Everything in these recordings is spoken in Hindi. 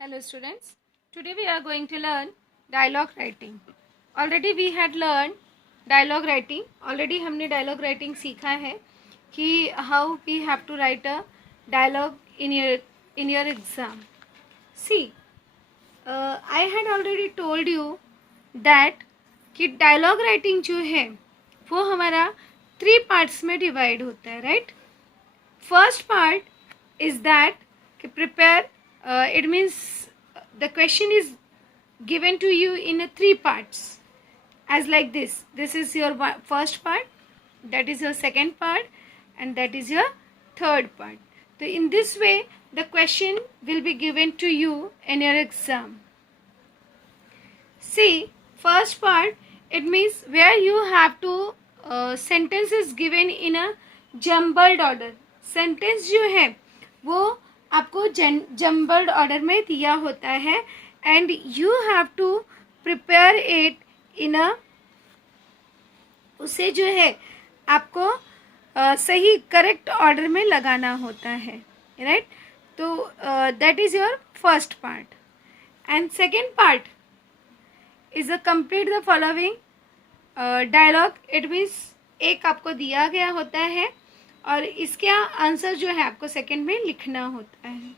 Hello students, today we are going to learn dialogue writing. Already we had learned dialogue writing. Already हमने dialogue writing सीखा है कि how we have to write a dialogue in your exam. See, I had already told you that कि dialogue writing जो है वो हमारा 3 parts में divide होता है, right? First part is that कि prepare. It means the question is given to you in 3 parts as like this. This is your first part, that is your second part, and that is your third part. So in this way the question will be given to you in your exam. See, first part, it means where you have to sentences given in a jumbled order. Sentence जो है वो आपको जम्बल्ड ऑर्डर में दिया होता है and you have to prepare it in a, उसे जो है आपको सही करेक्ट ऑर्डर में लगाना होता है, राइट? तो that is your first part. And second part is a complete the following dialogue. It means एक आपको दिया गया होता है और इसका आंसर जो है आपको सेकंड में लिखना होता है.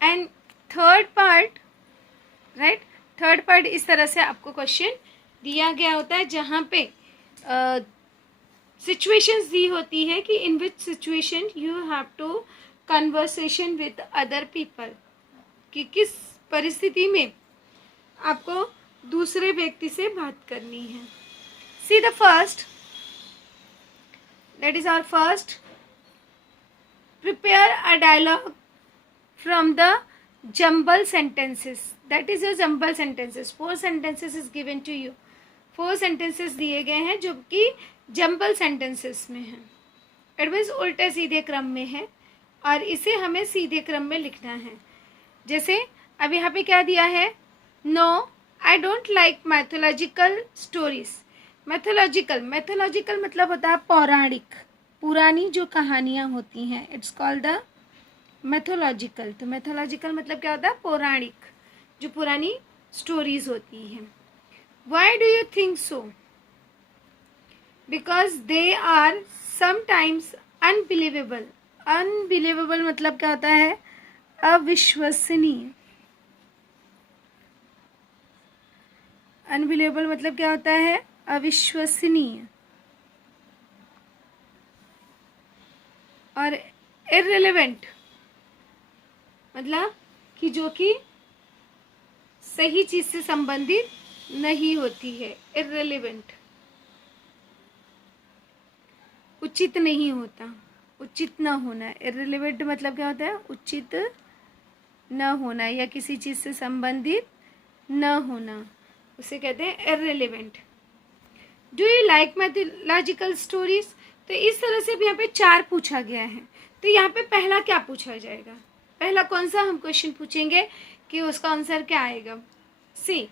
And third part, right, third part इस तरह से आपको क्वेश्चन दिया गया होता है जहाँ पे सिचुएशंस दी होती है कि in which situation you have to conversation with other people, कि किस परिस्थिति में आपको दूसरे व्यक्ति से बात करनी है. See the first, that is our first. Prepare a dialogue from the jumble sentences. That is your jumble sentences. 4 sentences is given to you. 4 sentences दिए गए हैं जो कि jumble sentences में हैं. It means उल्टे सीधे क्रम में है और इसे हमें सीधे क्रम में लिखना है. जैसे अब यहाँ पे क्या दिया है? No, I don't like mythological stories. Mythological मतलब होता है पौराणिक, पुरानी जो कहानियाँ होती हैं. It's called the mythological. तो मैथोलॉजिकल मतलब क्या होता है? पौराणिक, जो पुरानी स्टोरीज होती हैं. Why do you think so? Because they are sometimes unbelievable. Unbelievable मतलब क्या होता है? अविश्वसनीय. अनबिलीवेबल मतलब क्या होता है? अविश्वसनीय. और इररिलेवेंट मतलब कि जो कि सही चीज से संबंधित नहीं होती है. इररिलेवेंट, उचित नहीं होता, उचित न होना. इररिलेवेंट मतलब क्या होता है? उचित न होना या किसी चीज से संबंधित न होना, उसे कहते हैं irrelevant. Do you like mythological stories? तो इस तरह से भी यहाँ पे 4 पूछा गया है. तो यहाँ पे पहला क्या पूछा जाएगा? पहला कौन सा हम क्वेश्चन पूछेंगे कि उसका आंसर क्या आएगा? सी,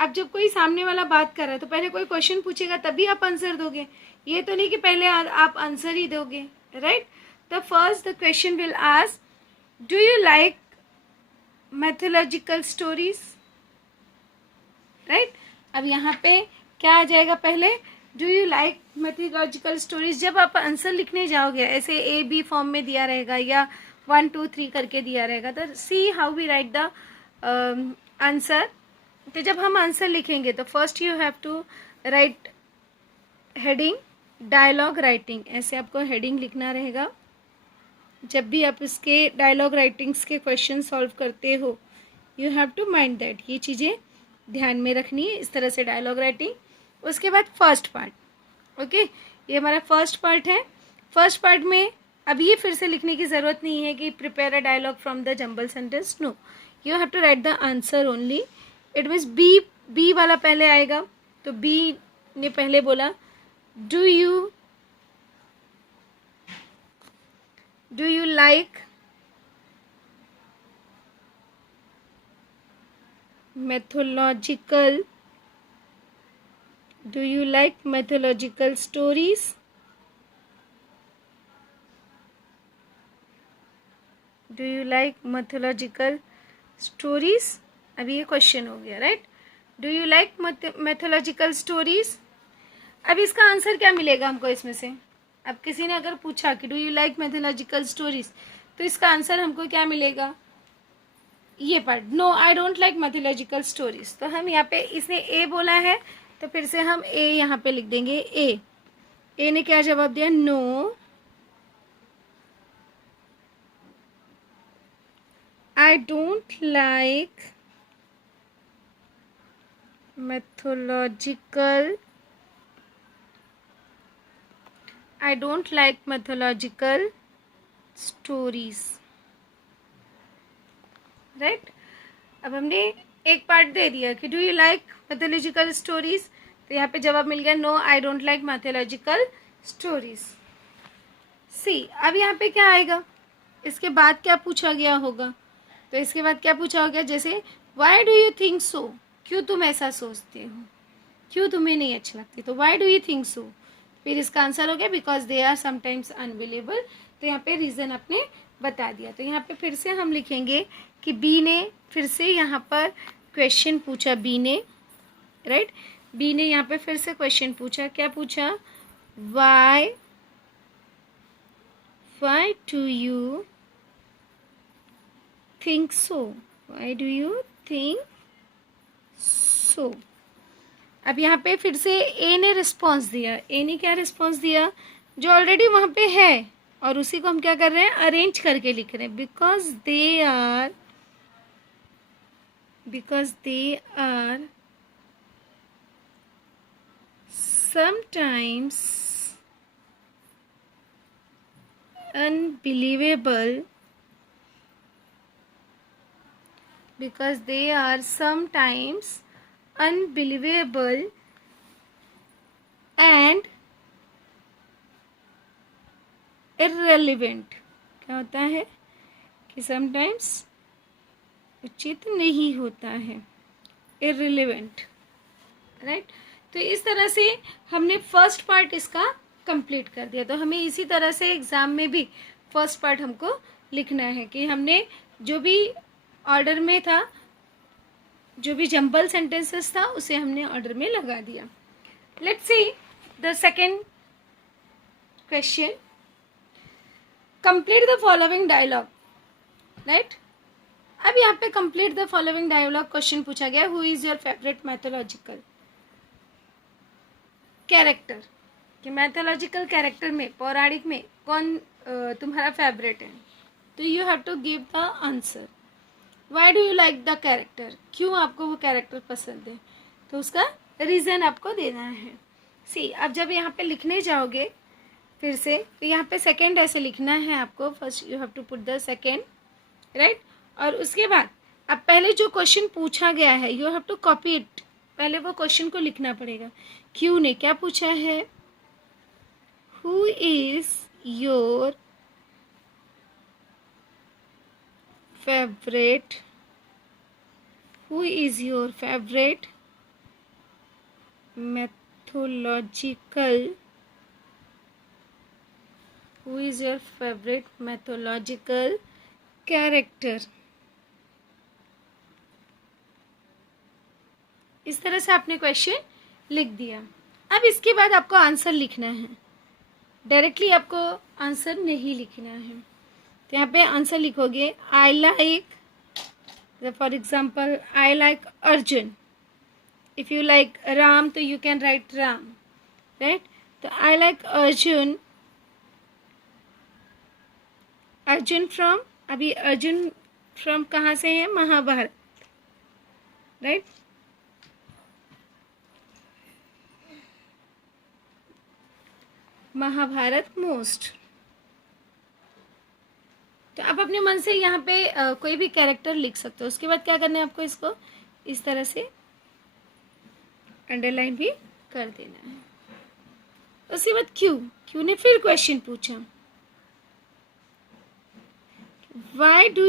अब जब कोई सामने वाला बात कर रहा है तो पहले कोई क्वेश्चन पूछेगा तभी आप आंसर दोगे. ये तो नहीं कि पहले आप आंसर ही दोगे, right? The first the question will ask do you like mythological stories, right? अब यहाँ पे क्या आ जाएगा? पहले do you like mythological stories. जब आप आंसर लिखने जाओगे ऐसे ए बी फॉर्म में दिया रहेगा या 1 2 3 करके दिया रहेगा, तो see how we write the answer. तो जब हम आंसर लिखेंगे तो first you have to write heading dialogue writing. ऐसे आपको हेडिंग लिखना रहेगा. जब भी आप इसके डायलॉग राइटिंग्स के क्वेश्चन सॉल्व करते हो you have to mind that. ये चीज़ें ध्यान में रखनी है. इस तरह से डायलॉग राइटिंग. उसके बाद फर्स्ट पार्ट. ओके, ये हमारा फर्स्ट पार्ट है. फर्स्ट पार्ट में अब ये फिर से लिखने की ज़रूरत नहीं है कि prepare a dialogue from the jumbled sentence. No, you have to write the answer only. It means B वाला पहले आएगा. तो बी ने पहले बोला do you like mythological, do you like mythological stories? Do you like mythological stories, अभी ये क्वेश्चन हो गया, right. Do you like mythological stories. अब इसका आंसर क्या मिलेगा हमको इसमें से। अब किसी ने अगर पूछा कि do you like mythological stories, तो इसका आंसर हमको क्या मिलेगा, ये part, no I don't like mythological stories. तो हम यहाँ पे, इसने ए बोला है तो फिर से हम ए यहाँ पे लिख देंगे। ए ने क्या जवाब दिया, no I don't like mythological, I don't like mythological stories, right. अब हमने एक पार्ट दे दिया कि do you like mythological stories, तो यहाँ पे जवाब मिल गया no I don't like mythological stories. See, अब यहाँ पे क्या आएगा, इसके बाद क्या पूछा गया होगा, तो इसके बाद क्या पूछा होगा, जैसे वाई डू यू थिंक सो, क्यों तुम ऐसा सोचते हो, क्यों तुम्हें नहीं अच्छी लगती, तो why do you think so, फिर इसका आंसर हो गया because they are sometimes unbelievable. तो यहाँ पे रीज़न आपने बता दिया। तो यहाँ पे फिर से हम लिखेंगे कि बी ने फिर से यहाँ पर क्वेश्चन पूछा, बी ने, राइट, बी ने यहाँ पे फिर से क्वेश्चन पूछा, क्या पूछा, Y do you think so, Y do you think सो। अब यहाँ पे फिर से ए ने रिस्पॉन्स दिया, ए ने क्या रिस्पॉन्स दिया, जो ऑलरेडी वहाँ पे है, और उसी को हम क्या कर रहे हैं, अरेंज करके लिख रहे हैं, because they are sometimes unbelievable, because they are sometimes unbelievable and irrelevant। क्या होता है कि sometimes उचित नहीं होता है, irrelevant, राइट। तो इस तरह से हमने फर्स्ट पार्ट इसका कंप्लीट कर दिया। तो हमें इसी तरह से एग्ज़ाम में भी फर्स्ट पार्ट हमको लिखना है कि हमने जो भी ऑर्डर में था, जो भी जंबल सेंटेंसेस था, उसे हमने ऑर्डर में लगा दिया। Let's see the second question, complete the following dialogue, right. अब यहाँ पे complete the following dialogue question पूछा गया, who is your favourite mythological character, कि मैथोलॉजिकल कैरेक्टर में, पौराणिक में कौन तुम्हारा फेवरेट है। तो you have to give the answer, why do you like the character, क्यों आपको वो कैरेक्टर पसंद है, तो उसका रीज़न आपको देना है। सी, अब जब यहाँ पे लिखने जाओगे फिर से, तो यहाँ पे सेकेंड ऐसे लिखना है आपको, first you have to put the second, right. और उसके बाद अब पहले जो क्वेश्चन पूछा गया है, you have to copy it, पहले वो क्वेश्चन को लिखना पड़ेगा। क्यू ने क्या पूछा है, who is your favourite, who is your favourite mythological, who is your favourite mythological character. इस तरह से आपने क्वेश्चन लिख दिया। अब इसके बाद आपको आंसर लिखना है, डायरेक्टली आपको आंसर नहीं लिखना है। तो यहाँ पे आंसर लिखोगे, I like, for example I like Arjun, if you like Ram तो you can write Ram, right. तो I like Arjun, Arjun from, अभी अर्जुन फ्रॉम कहाँ से है, महाभारत, राइट। महाभारत मोस्ट। तो आप अपने मन से यहाँ पे कोई भी कैरेक्टर लिख सकते हो। उसके बाद क्या करना है आपको, इसको इस तरह से अंडरलाइन भी कर देना है। उसके बाद क्यू ने फिर क्वेश्चन पूछा, Y do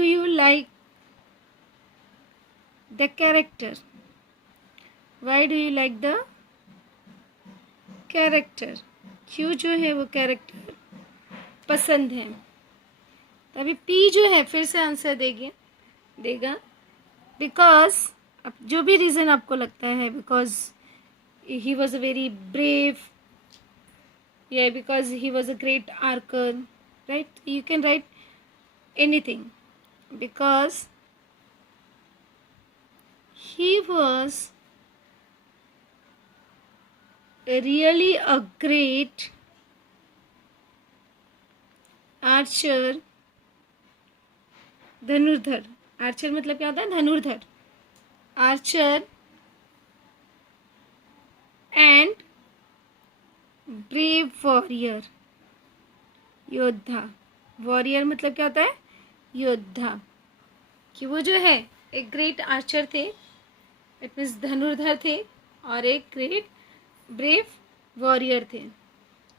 you like the character, Y do you like the character, क्यों जो है वो कैरेक्टर पसंद है। तो अभी पी जो है फिर से आंसर देगा बिकॉज, अब जो भी रीज़न आपको लगता है, because he was a very brave, या because he was a great archer, right, you can write anything, because he was really a great archer, धनुर्धर। आर्चर मतलब क्या होता है? धनुर्धर। आर्चर एंड ब्रेव वॉरियर, योद्धा। वॉरियर मतलब क्या होता है? योद्धा। कि वो जो है एक ग्रेट आर्चर थे, इट मीन्स धनुर्धर थे, और एक ग्रेट ब्रेव वॉरियर थे।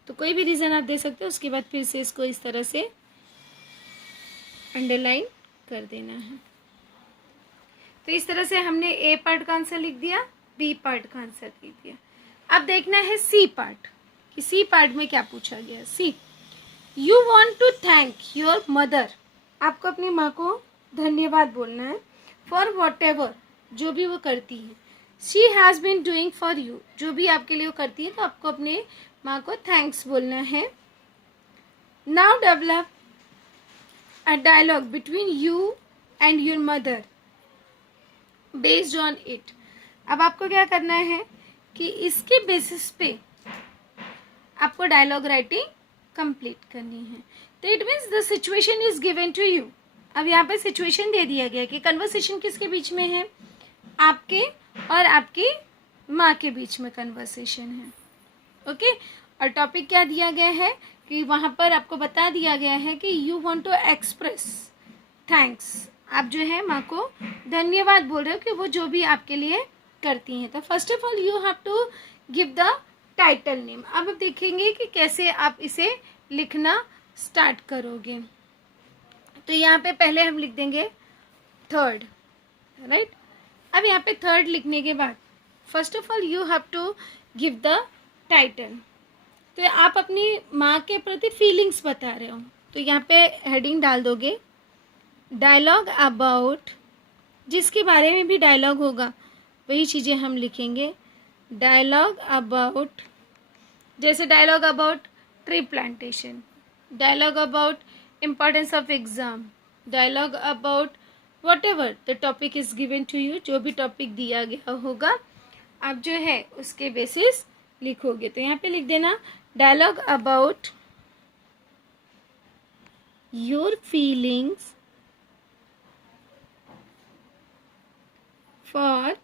तो कोई भी रीज़न आप दे सकते हो, उसके बाद फिर से इसको इस तरह से अंडरलाइन कर देना है। तो इस तरह से हमने ए पार्ट का आंसर लिख दिया, बी पार्ट का आंसर लिख दिया। अब देखना है सी पार्ट, कि सी पार्ट में क्या पूछा गया। See, you want to thank your mother, आपको अपनी माँ को धन्यवाद बोलना है, फॉर वॉट एवर, जो भी वो करती है। She has been doing for you, जो भी आपके लिए वो करती है, तो आपको अपने माँ को थैंक्स बोलना है। Now develop a dialogue between you and your mother based on it. अब आपको क्या करना है कि इसके बेसिस पे आपको डायलॉग राइटिंग कंप्लीट करनी है। तो it means the situation is given to you. अब यहाँ पे सिचुएशन दे दिया गया कि कन्वर्सेशन किसके बीच में है? आपके और आपकी माँ के बीच में कन्वर्सेशन है। ओके, और टॉपिक क्या दिया गया है कि वहाँ पर आपको बता दिया गया है कि you want to express thanks. आप जो है माँ को धन्यवाद बोल रहे हो कि वो जो भी आपके लिए करती हैं। तो first of all you have to give the title name. अब देखेंगे कि कैसे आप इसे लिखना स्टार्ट करोगे। तो यहाँ पे पहले हम लिख देंगे थर्ड, राइट। अब यहाँ पे थर्ड लिखने के बाद first of all you have to give the title. तो आप अपनी माँ के प्रति फीलिंग्स बता रहे हो, तो यहाँ पे हेडिंग डाल दोगे डायलॉग अबाउट, जिसके बारे में भी डायलॉग होगा वही चीज़ें हम लिखेंगे। डायलॉग अबाउट, जैसे dialogue about tree plantation, dialogue about importance of exam, dialogue about whatever the topic is given to you. जो भी टॉपिक दिया गया होगा आप जो है उसके बेसिस लिखोगे। तो यहाँ पे लिख देना dialogue about your feelings for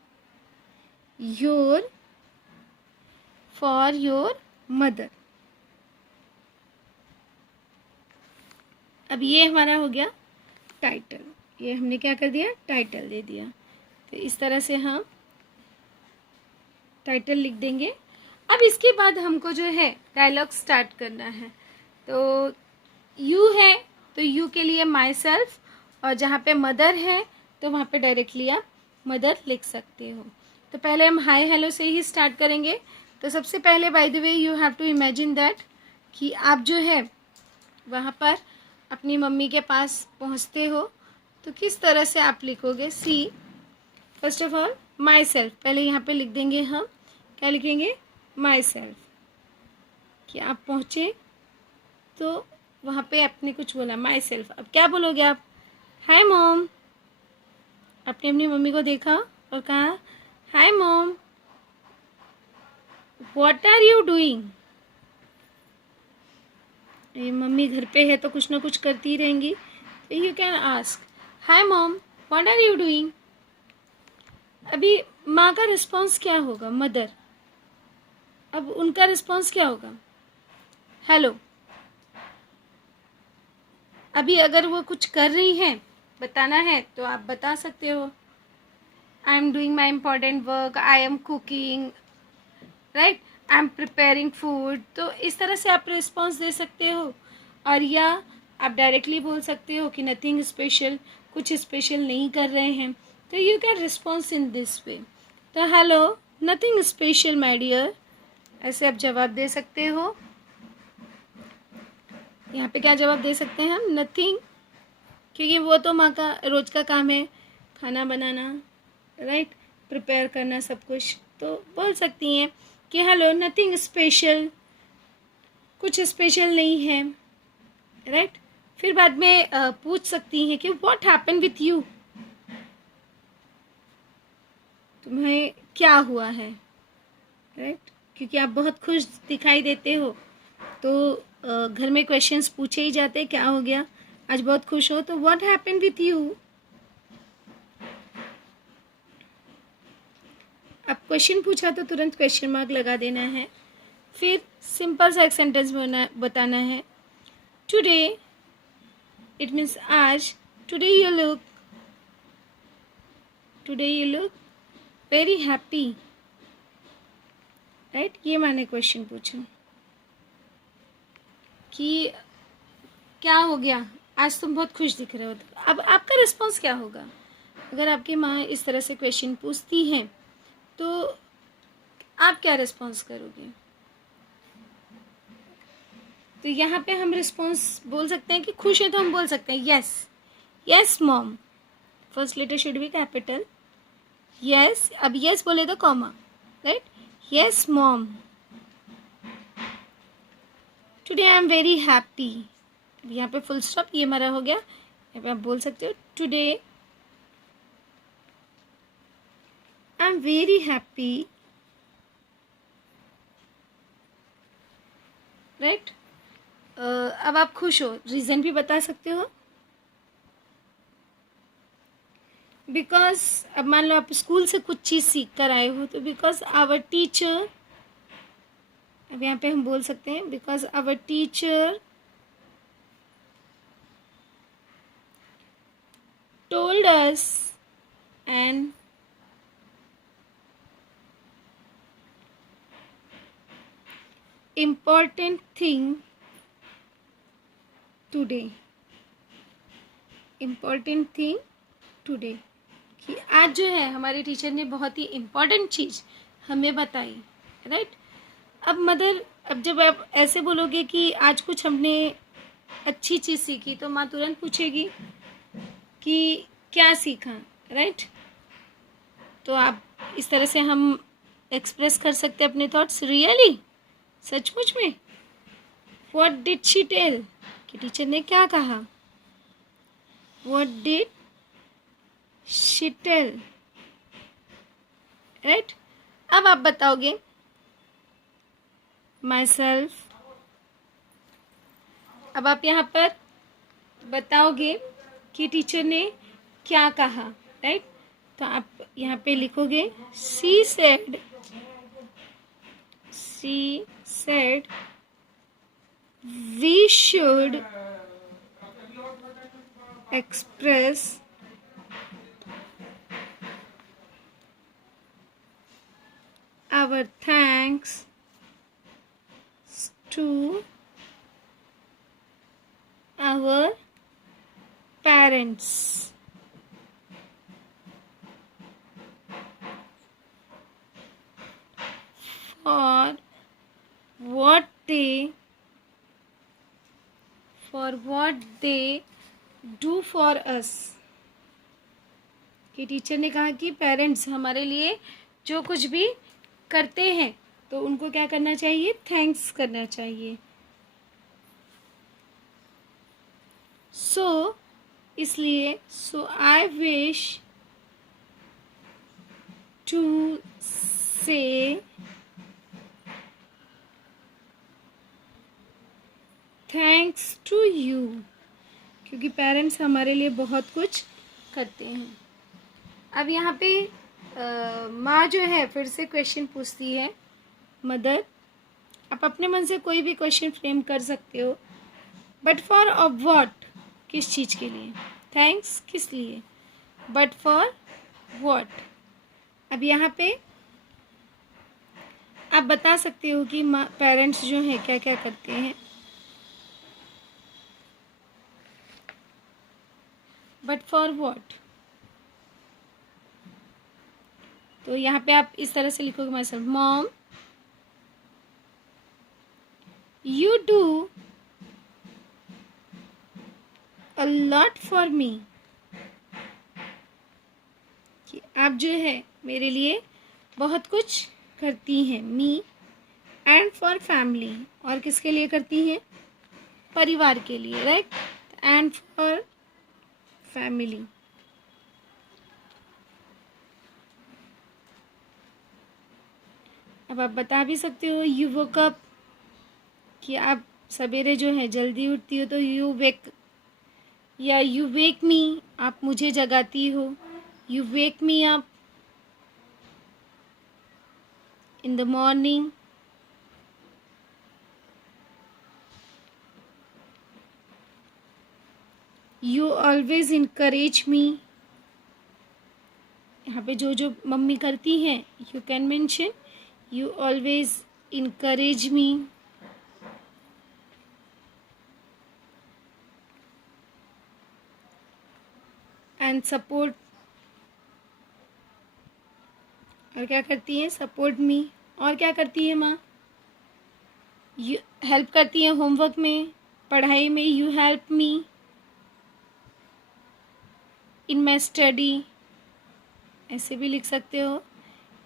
your mother. अब ये हमारा हो गया टाइटल, ये हमने क्या कर दिया? टाइटल दे दिया। तो इस तरह से हम टाइटल लिख देंगे। अब इसके बाद हमको जो है डायलॉग स्टार्ट करना है। तो यू है तो यू के लिए माई सेल्फ, और जहाँ पे मदर है तो वहाँ पे डायरेक्टली आप मदर लिख सकते हो। तो पहले हम हाय हेलो से ही स्टार्ट करेंगे। तो सबसे पहले by the way you have to imagine that कि आप जो है वहाँ पर अपनी मम्मी के पास पहुँचते हो, तो किस तरह से आप लिखोगे। See, first of all my self, पहले यहाँ पे लिख देंगे हम, क्या लिखेंगे? My self. कि आप पहुँचे तो वहाँ पे आपने कुछ बोला माई सेल्फ। अब क्या बोलोगे आप? Hi mom. आपने अपनी मम्मी को देखा और कहा hi mom, what are you doing. ये मम्मी घर पे है तो कुछ ना कुछ करती रहेंगी, तो you can ask hi mom what are you doing. अभी माँ का रिस्पॉन्स क्या होगा? मदर। अब उनका रिस्पॉन्स क्या होगा? हेलो। अभी अगर वो कुछ कर रही हैं, बताना है तो आप बता सकते हो I am doing my important work, I am cooking, right, I am preparing food. तो इस तरह से आप रिस्पॉन्स दे सकते हो। और या आप डायरेक्टली बोल सकते हो कि नथिंग स्पेशल, कुछ स्पेशल नहीं कर रहे हैं। तो you can response in this way. तो hello, nothing special my dear, ऐसे आप जवाब दे सकते हो। यहाँ पे क्या जवाब दे सकते हैं हम? नथिंग क्योंकि वो तो माँ का रोज का काम है, खाना बनाना, राइट, प्रिपेयर करना सब कुछ। तो बोल सकती हैं कि हेलो, नथिंग स्पेशल, कुछ स्पेशल नहीं है, राइट। फिर बाद में पूछ सकती हैं कि व्हाट हैपन विथ यू, तुम्हें क्या हुआ है, राइट। क्योंकि आप बहुत खुश दिखाई देते हो, तो घर में क्वेश्चंस पूछे ही जाते हैं, क्या हो गया, आज बहुत खुश हो, तो व्हाट हैपन विथ यू। अब क्वेश्चन पूछा तो तुरंत क्वेश्चन मार्क लगा देना है। फिर सिंपल सा एक सेंटेंस बताना है। टुडे, इट मीन्स आज, today you look very happy, right. ये मैंने क्वेश्चन पूछा कि क्या हो गया, आज तुम बहुत खुश दिख रहे हो। अब आपका रिस्पॉन्स क्या होगा? अगर आपकी माँ इस तरह से क्वेश्चन पूछती हैं तो आप क्या रिस्पॉन्स करोगे? तो यहाँ पे हम रिस्पॉन्स बोल सकते हैं कि खुश है तो हम बोल सकते हैं yes, yes mom, first letter should be capital, yes. अब यस बोले तो comma, right, yes mom, today I am very happy. यहाँ पे फुल स्टॉप, ये हमारा हो गया। यहाँ पे आप बोल सकते हो today I am very happy, right. अब आप खुश हो, रीज़न भी बता सकते हो। बिकॉज अब मान लो आप स्कूल से कुछ चीज़ सीख कर आए हो, तो बिकॉज आवर टीचर, अब यहाँ पे हम बोल सकते हैं because our teacher told us an important thing today, important thing today, कि आज जो है हमारे टीचर ने बहुत ही इम्पॉर्टेंट चीज़ हमें बताई, राइट। अब मदर, अब जब आप ऐसे बोलोगे कि आज कुछ हमने अच्छी चीज़ सीखी, तो माँ तुरंत पूछेगी कि क्या सीखा, राइट। तो आप इस तरह से हम एक्सप्रेस कर सकते हैं अपने थॉट्स, रियली, सचमुच में, व्हाट डिड शी टेल, कि टीचर ने क्या कहा, what did she tell, right. अब आप बताओगे माई सेल्फ, अब आप यहाँ पर बताओगे कि टीचर ने क्या कहा, राइट। तो आप यहाँ पे लिखोगे she said we should express our thanks to our parents for what they do for us, कि टीचर ने कहा कि पेरेंट्स हमारे लिए जो कुछ भी करते हैं तो उनको क्या करना चाहिए, थैंक्स करना चाहिए। सो इसलिए, सो आई विश टू से थैंक्स टू यू, क्योंकि पेरेंट्स हमारे लिए बहुत कुछ करते हैं। अब यहाँ पे माँ जो है फिर से क्वेश्चन पूछती है, मदर, आप अपने मन से कोई भी क्वेश्चन फ्रेम कर सकते हो, बट फॉर ऑफ व्हाट, किस चीज़ के लिए, थैंक्स किस लिए, बट फॉर व्हाट। अब यहाँ पे आप बता सकते हो कि पेरेंट्स जो हैं क्या क्या करते हैं, बट फॉर व्हाट। तो यहाँ पे आप इस तरह से लिखोगे my self, mom you do a lot for me, कि आप जो है मेरे लिए बहुत कुछ करती हैं। मी एंड फॉर फैमिली, और किसके लिए करती हैं? परिवार के लिए, राइट। And for family. अब आप बता भी सकते हो यू वोक अप, कि आप सवेरे जो है जल्दी उठती हो, तो यू वेक, या यू वेक मी, आप मुझे जगाती हो। You wake me up in the morning. You always encourage me, यहाँ पे जो जो मम्मी करती हैं you can mention you always encourage me. And support, और क्या करती हैं? Support me. और क्या करती है माँ? यू हेल्प करती हैं होमवर्क में, पढ़ाई में। You help me in my study, ऐसे भी लिख सकते हो,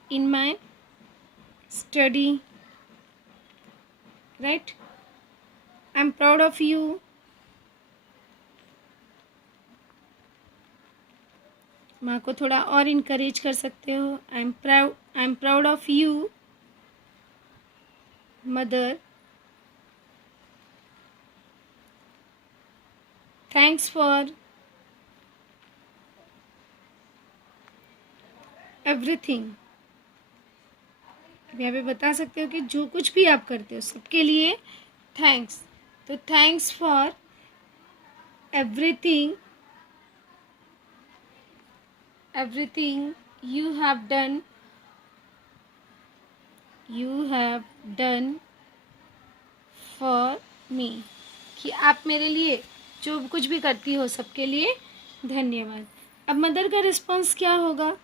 in my study, right. I am proud of you, माँ को थोड़ा और इनकरेज कर सकते हो। I am proud of you mother. Thanks for everything. यहाँ पे बता सकते हो कि जो कुछ भी आप करते हो सबके लिए थैंक्स। तो thanks for everything, everything you have done for me, कि आप मेरे लिए जो कुछ भी करती हो सबके लिए धन्यवाद। अब मदर का रिस्पॉन्स क्या होगा?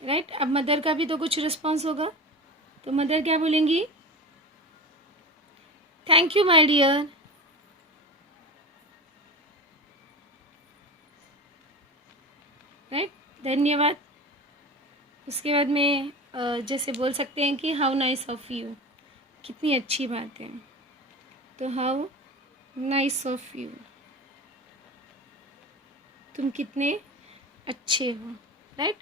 राइट, अब मदर का भी तो कुछ रिस्पॉन्स होगा, तो मदर क्या बोलेंगी? Thank you my dear. Right, धन्यवाद। उसके बाद में जैसे बोल सकते हैं कि हाउ नाइस ऑफ यू, कितनी अच्छी बात है। तो हाउ नाइस ऑफ यू, तुम कितने अच्छे हो, राइट।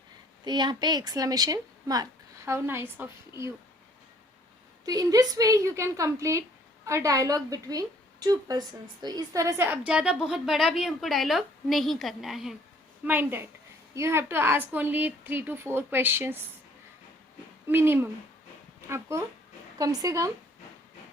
तो यहाँ पे exclamation mark, how nice of you. तो in this way you can complete a dialogue between two persons. तो इस तरह से, अब ज़्यादा बहुत बड़ा भी हमको डायलॉग नहीं करना है। Mind that you have to ask only 3 to 4 questions minimum. आपको कम से कम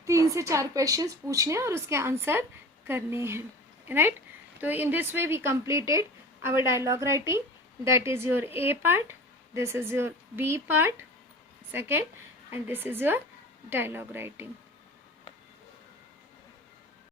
3 से 4 क्वेश्चंस पूछने और उसके आंसर करने हैं, राइट। तो in this way we completed our dialogue writing. That is your A part, this is your B part, second, and this is your dialogue writing.